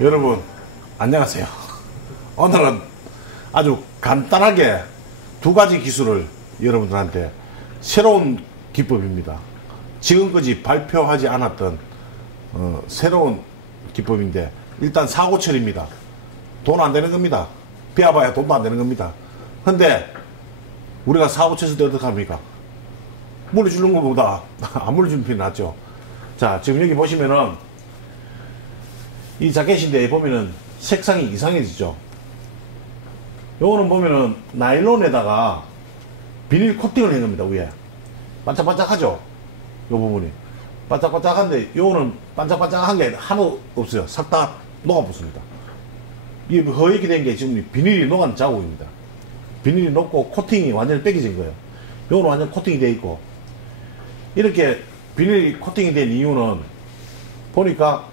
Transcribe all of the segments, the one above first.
여러분 안녕하세요. 오늘은 아주 간단하게 두 가지 기술을 여러분들한테 새로운 기법입니다. 지금까지 발표하지 않았던 어, 새로운 기법인데 일단 사고 처리입니다. 돈 안 되는 겁니다. 비아봐야 돈도 안 되는 겁니다. 근데 우리가 사고 쳤을 때 어떡합니까? 물려주는 것보다 안 물려주는 편이 낫죠. 자, 지금 여기 보시면은 이 자켓인데 보면은 색상이 이상해지죠. 요거는 보면은 나일론에다가 비닐 코팅을 한 겁니다, 위에. 반짝반짝하죠? 요 부분이. 반짝반짝한데 요거는 반짝반짝한 게 하나도 없어요. 싹 다 녹아붙습니다. 이 허옇게 된 게 지금 비닐이 녹은 자국입니다. 비닐이 녹고 코팅이 완전히 빼겨진 거예요. 요거는 완전 코팅이 돼 있고 이렇게 비닐이 코팅이 된 이유는 보니까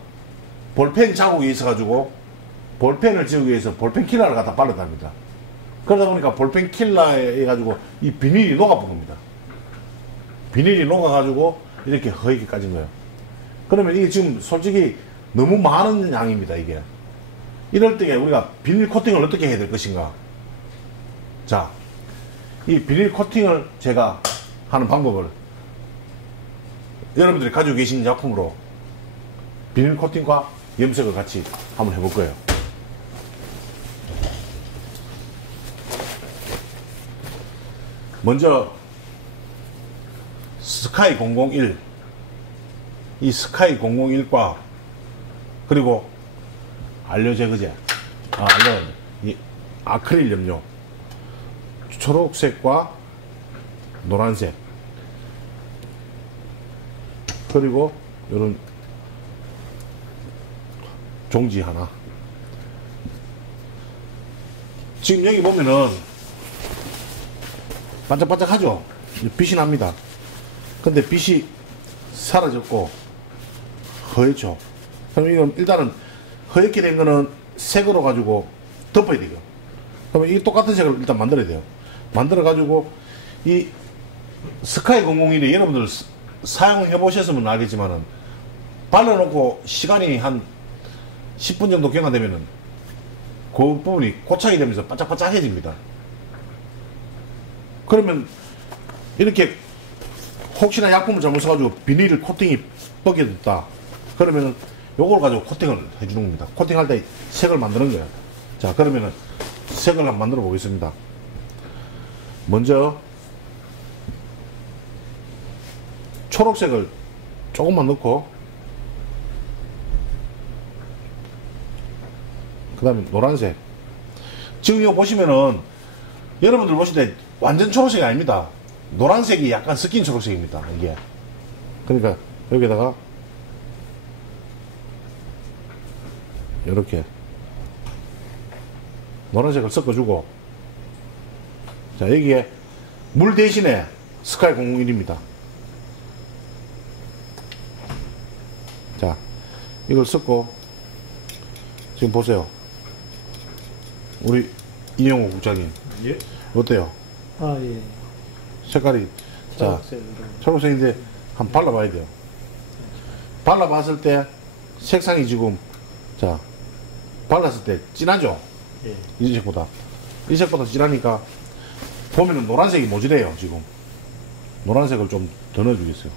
볼펜 자국이 있어가지고 볼펜을 지우기 위해서 볼펜 킬러를 갖다 발랐답니다. 그러다 보니까 볼펜 킬러에 해가지고 이 비닐이 녹아버립니다. 비닐이 녹아가지고 이렇게 허옇게 까진 거예요. 그러면 이게 지금 솔직히 너무 많은 양입니다, 이게. 이럴 때 우리가 비닐 코팅을 어떻게 해야 될 것인가? 자, 이 비닐 코팅을 제가 하는 방법을 여러분들이 가지고 계신 작품으로 비닐 코팅과 염색을 같이 한번 해볼 거예요. 먼저 스카이 001, 이 스카이 001과 그리고 알료 제거제, 아, 알료, 이 아크릴 염료, 초록색과 노란색, 그리고 이런 종지 하나. 지금 여기 보면은 반짝반짝하죠? 빛이 납니다. 근데 빛이 사라졌고 허옇죠. 그럼 이건 일단은 허옇게 된 거는 색으로 가지고 덮어야 돼요. 그러면 이 똑같은 색을 일단 만들어야 돼요. 만들어 가지고 이 스카이 001이 여러분들 사용해 보셨으면 알겠지만은 발라놓고 시간이 한 10분 정도 경과되면은 그 부분이 고착이 되면서 바짝바짝해집니다. 그러면 이렇게 혹시나 약품을 잘못 써가지고 비닐 코팅이 벗겨졌다. 그러면은 요걸 가지고 코팅을 해주는 겁니다. 코팅할 때 색을 만드는 거예요. 자, 그러면은 색을 한번 만들어 보겠습니다. 먼저 초록색을 조금만 넣고 그 다음에 노란색. 지금 이거 보시면은 여러분들 보실 때 완전 초록색이 아닙니다. 노란색이 약간 섞인 초록색입니다 이게. 그러니까 여기다가 이렇게 노란색을 섞어주고 자 여기에 물 대신에 스카이 001입니다. 자 이걸 섞고 지금 보세요 우리 이영호 국장님 예? 어때요? 아, 예. 색깔이 자. 초록색인데 한번 발라봐야 돼요 발라봤을 때 색상이 지금 자 발랐을 때 진하죠? 예. 이 색보다 이 색보다 진하니까 보면은 노란색이 모자래요 지금 노란색을 좀 더 넣어주겠어요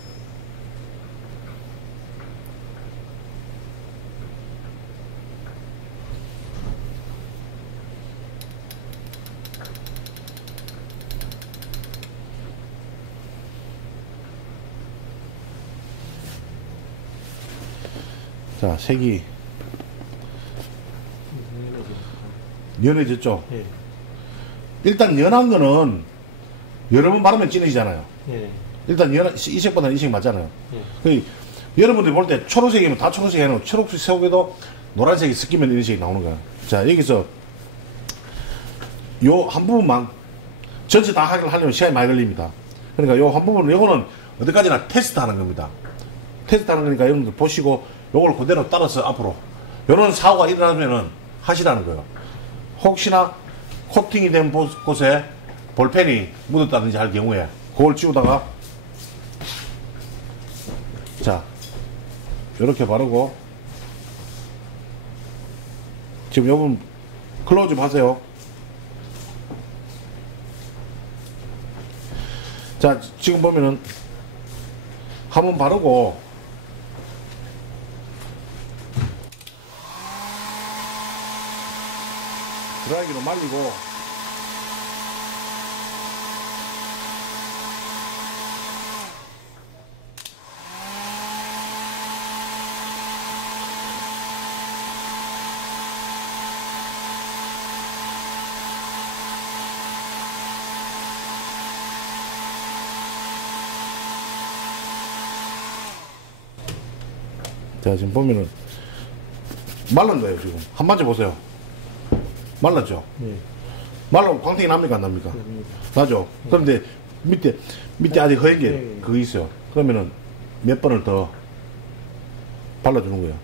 자 색이 연해졌죠 예. 일단 연한 거는 여러 번 바르면 진해지잖아요. 예. 일단 연한, 이 색보다는 이 색 맞잖아요. 예. 그 여러분들이 볼 때 초록색이면 다 초록색이 아니고 초록색 속에도 노란색이 섞이면 이런 색이 나오는 거야. 자, 여기서 요 한 부분만 전체 다 하려면 시간이 많이 걸립니다. 그러니까 요 한 부분, 요거는 어디까지나 테스트 하는 겁니다. 테스트 하는 거니까 여러분들 보시고 요걸 그대로 따라서 앞으로 요런 사고가 일어나면은 하시라는 거예요. 혹시나 코팅이 된 곳- 곳에 볼펜이 묻었다든지 할 경우에 그걸 지우다가 자 이렇게 바르고 지금 여러분 클로즈 하세요. 자, 지금 보면은 한 번 바르고 드라이기로 말리고. 자 지금 보면은 거예요 지금. 한 만져 보세요 말랐죠 예. 말라고 광택이 납니까 안 납니까 됩니다. 나죠 그런데 밑에 밑에 아직 허연 게 네. 그거 있어요 그러면은 몇 번을 더 발라주는 거예요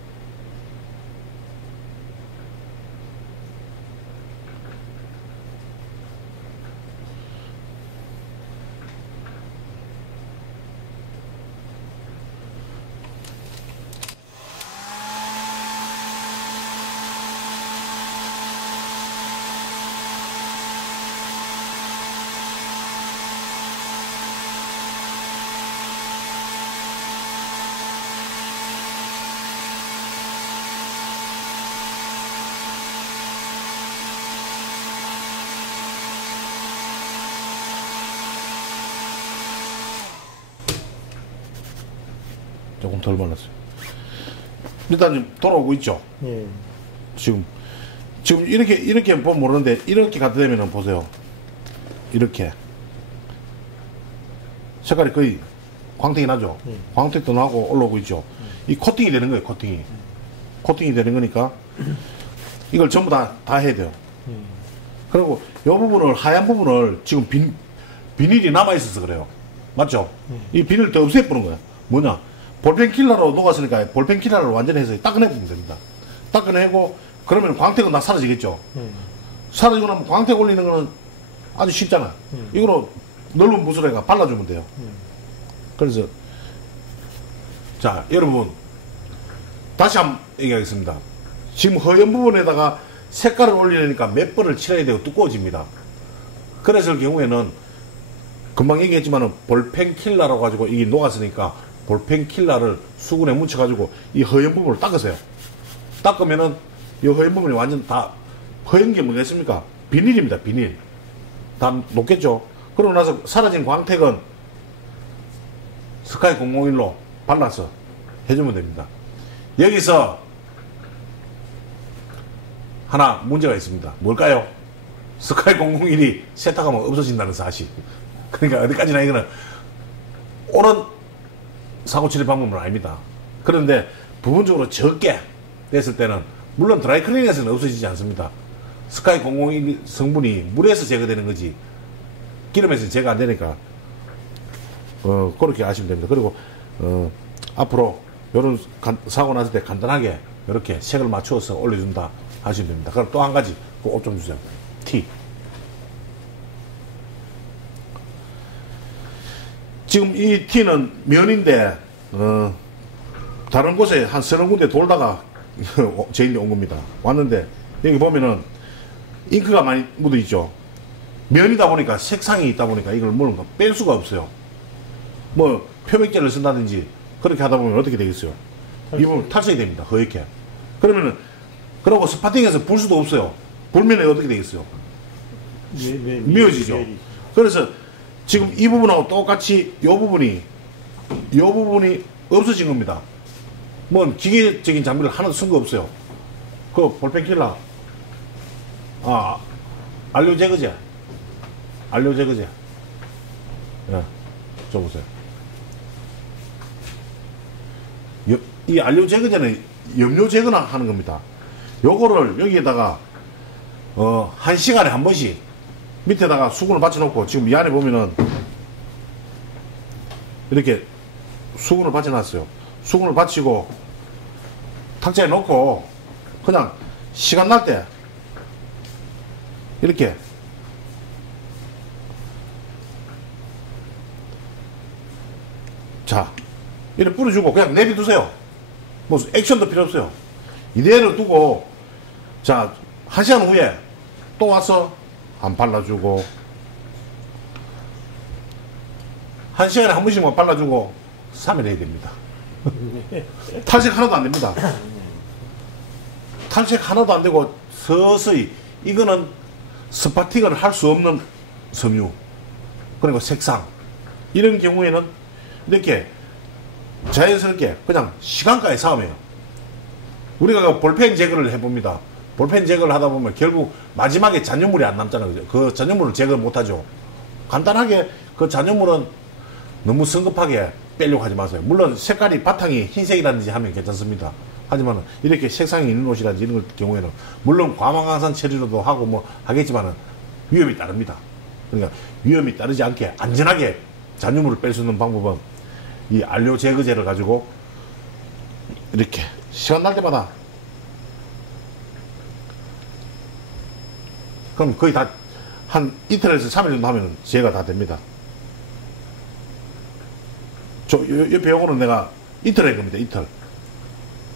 조금 덜 발랐어요. 일단 돌아오고 있죠? 예. 지금 지금 이렇게 이렇게 보면 모르는데 이렇게 갖다 대면은 보세요. 이렇게. 색깔이 거의 광택이 나죠? 음. 광택도 나고 올라오고 있죠? 이 코팅이 되는 거예요 코팅이. 코팅이 되는 거니까 이걸 전부 다 다 해야 돼요. 음. 그리고 이 부분을 하얀 부분을 지금 빈 비닐이 남아 있어서 그래요. 맞죠? 이 비닐 더 없애버는 거야. 뭐냐 볼펜 킬러로 녹았으니까 볼펜 킬러를 완전히 해서 닦아내면 됩니다 닦아내고 그러면 광택은 다 사라지겠죠 예. 사라지고 나면 광택 올리는 거는 아주 쉽잖아. 음. 이거로 넓은 무술에가 발라주면 돼요. 음. 그래서 자 여러분 다시 한번 얘기하겠습니다. 지금 허연 부분에다가 색깔을 올리려니까 몇 번을 칠해야 되고 두꺼워집니다. 그랬을 경우에는 금방 얘기했지만은 볼펜 킬러라고 가지고 이게 녹았으니까 볼펜 킬러를 수분에 묻혀가지고 이 허연 부분을 닦으세요. 닦으면은 이 허연 부분이 완전 다 허연 게 뭐겠습니까? 비닐입니다. 비닐. 다 녹겠죠. 그러고 나서 사라진 광택은 스카이 001로 발라서 해주면 됩니다. 여기서 하나 문제가 있습니다. 뭘까요? 스카이 001이 세탁하면 없어진다는 사실. 그러니까 어디까지나 이거는 옳은 사고 처리 방법은 아닙니다. 그런데 부분적으로 적게 됐을 때는 물론 드라이클리닝에서는 없어지지 않습니다. 스카이 001 성분이 물에서 제거되는 거지 기름에서 제거 안 되니까 어 그렇게 아시면 됩니다. 그리고 어 앞으로 이런 사고 났을 때 간단하게 이렇게 색을 맞추어서 올려준다 하시면 됩니다. 그럼 또 한 가지 그옷좀 주세요. 티. 지금 이 티는 면인데 어 다른 곳에 한 서너 군데 돌다가 제인이 온 겁니다. 왔는데 여기 보면은 잉크가 많이 묻어 있죠. 면이다 보니까 색상이 있다 보니까 이걸 뭐뺄 수가 없어요. 뭐 표백제를 쓴다든지 그렇게 하다 보면 어떻게 되겠어요? 이 부분 탈색이 됩니다. 허옇게. 그러면은 그러고 스파팅에서 불 수도 없어요. 불면은 어떻게 되겠어요? 미- 미- 미어지죠. 미열이. 그래서 지금 이 부분하고 똑같이 이 부분이 이 부분이 없어진 겁니다. 뭐 기계적인 장비를 하나도 쓴 거 없어요. 그 볼펜 킬러 아 안료 제거제 안료 제거제 예, 저 보세요. 여- 이 안료 제거제는 염료 제거나 하는 겁니다. 요거를 여기에다가 어, 한 시간에 한 번씩 밑에다가 수건을 받쳐놓고 지금 이 안에 보면은 이렇게 수건을 받쳐놨어요. 수건을 받치고 탁자에 놓고 그냥 시간 날 때 이렇게 자 이렇게 뿌려주고 그냥 내비두세요. 뭐 액션도 필요 없어요. 이대로 두고 자 한 시간 후에 또 와서 안 발라주고 한 시간에 한 번씩만 발라주고 3일 해야 됩니다. 탈색 하나도 안 됩니다. 탈색 하나도 안 되고 서서히 이거는 스파틱을 할 수 없는 섬유 그리고 색상 이런 경우에는 이렇게 자연스럽게 그냥 시간과의 싸움이에요. 우리가 그 볼펜 제거를 해봅니다. 볼펜 제거를 하다 보면 결국 마지막에 잔여물이 안 남잖아요. 그 잔여물을 제거를 못하죠. 간단하게 그 잔여물은 너무 성급하게 빼려고 하지 마세요. 물론 색깔이 바탕이 흰색이라든지 하면 괜찮습니다. 하지만 이렇게 색상이 있는 옷이라든지 이런 걸 경우에는 물론 과망항산 처리로도 하고 뭐 하겠지만은 위험이 따릅니다. 그러니까 위험이 따르지 않게 안전하게 잔유물을 뺄 수 있는 방법은 이 안료 제거제를 가지고 이렇게 시간 날 때마다 그럼 거의 다 한 이틀에서 3일 정도 하면 제가 다 됩니다. 저 요- 옆에 요거는 내가 이틀 할 겁니다. 이틀.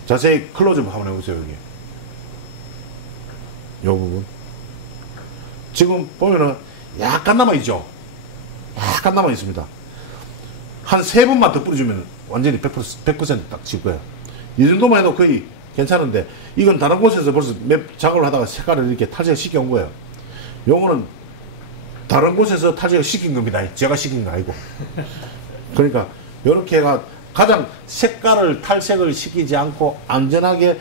자세히 클로즈업 한번 해보세요 여기. 요 부분. 지금 보면은 약간 남아 있죠. 약간 남아 있습니다. 한 세 번만 더 뿌려주면 완전히 100%, 100%딱 질 거예요. 이 정도만 해도 거의 괜찮은데 이건 다른 곳에서 벌써 맵 작업을 하다가 색깔을 이렇게 탈색 시켜 온 거예요. 요거는 다른 곳에서 탈색을 시킨 겁니다. 제가 시킨 거 아니고. 그러니까 이렇게가 가장 색깔을 탈색을 시키지 않고 안전하게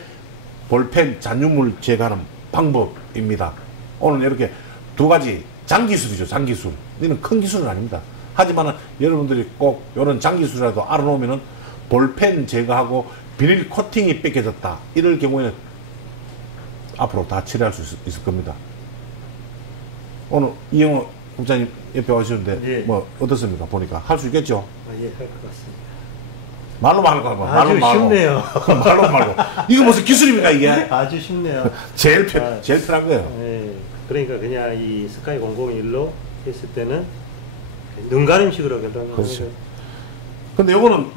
볼펜 잔유물 제거하는 방법입니다. 오늘 이렇게 두 가지 장기술이죠, 장기술. 이는 큰 기술은 아닙니다. 하지만 여러분들이 꼭 이런 장기술이라도 알아놓으면은 볼펜 제거하고 비닐 코팅이 뺏겨졌다. 이럴 경우에는 앞으로 다 처리할 수 있, 있을 겁니다. 오늘 이영호 국장님 옆에 와주셨는데 예. 뭐 어떻습니까? 보니까 할 수 있겠죠? 아, 예, 할 것 같습니다. 말로만 할거 봐. 아주 말로 말로. 쉽네요. 말로 말로. 이거 무슨 기술입니까 이게? 아주 쉽네요. 제일 편 아. 제일 편한 거예요. 예, 그러니까 그냥 이 스카이 001로 했을 때는 눈 가림식으로 결정을 그렇죠. 하면 근데 요거는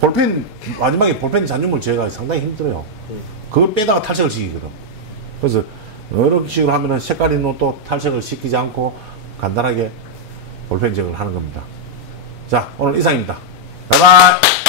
볼펜 마지막에 볼펜 잔유물 제거가 상당히 힘들어요. 예. 그걸 빼다가 탈색을 시키거든. 그래서 여러 식으로 하면은 색깔 있는 옷도 탈색을 시키지 않고 간단하게 볼펜 제거를 하는 겁니다. 자 오늘 이상입니다. 바이바이.